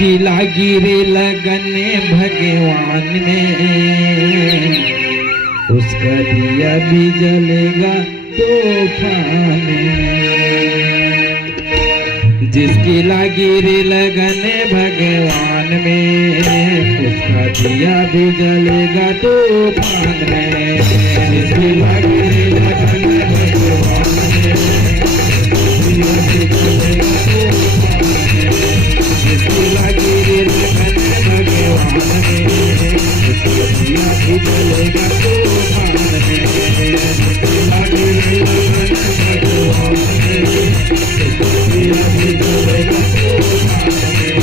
जिसकी लागी रे लगन भगवान में, उसका दिया भी जलेगा तूफान में। जिसकी लागी रे लगन भगवान में, उसका दिया भी जलेगा तूफान में। जिसकी लागी रे लगन भगवान में, जिसकी लागी रे लगन भगवान में, उसका दिया भी जलेगा तूफान में। जिसकी लागी रे लगन भगवान में, उसका दिया भी जलेगा तूफान में।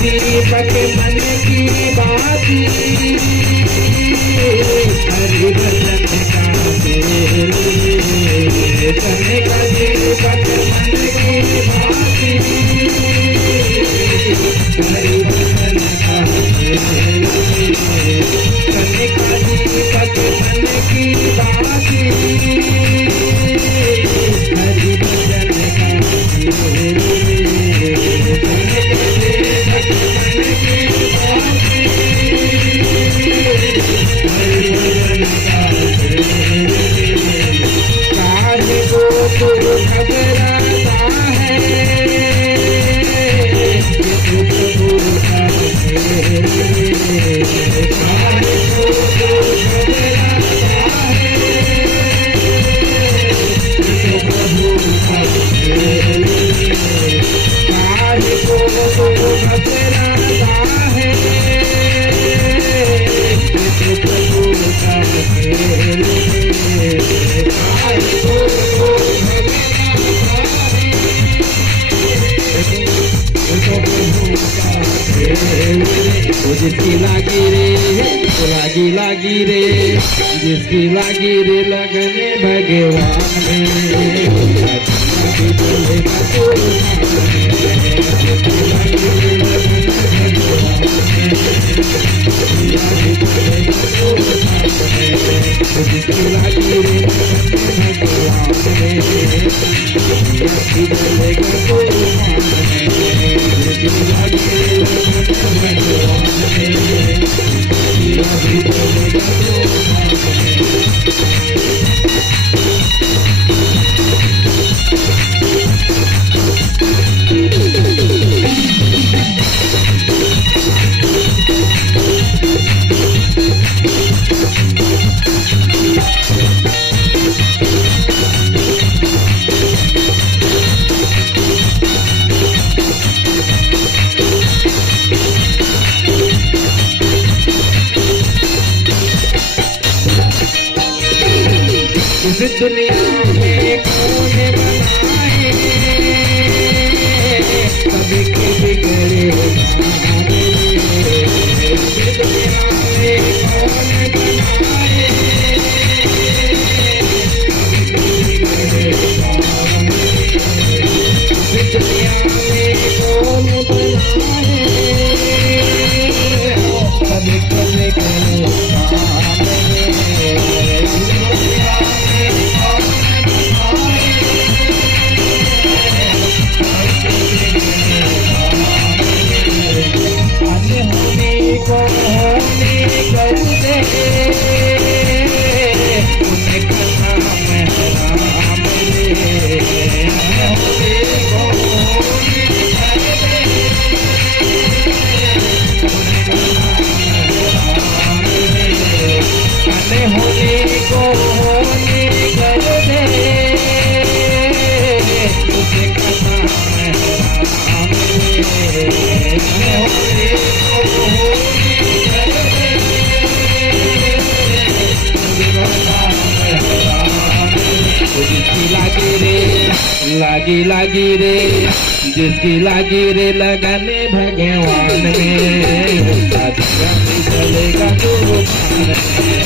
दीपक मन की बाती, हरि भजन गाते तने का दीपक मन की बाती, हरि भजन गाते तने का दीपक मन की बाती, हरि भजन गाते जिसकी लागी रे लागी रे, जिसकी लागी रे लगन भगवान में, जिसकी लागी रे भगवान इस दुनिया में कौन बनाए, कभी के बिगड़े इस दुनिया में कौन बनाए, इस दुनिया में कौन बनाए, कभी के बिगड़े लागी लागी रे जिसकी लागी रे लगन भगवान में उसका दिया भी चलेगा तूफान में।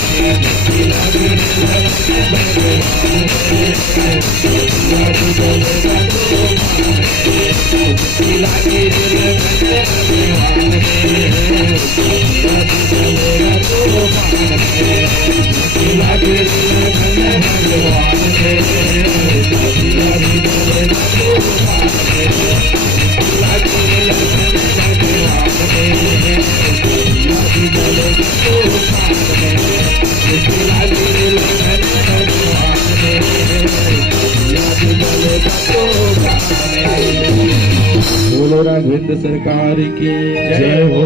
जिसकी लागी रे लगन भगवान में उसका भी चलेगा तूफान में। जिसकी लागी रे लगन भगवान में उसका भी चलेगा तूफान में। जिसकी लागी रे लगन भगवान में बोलो राघवेंद्र सरकार की जय हो।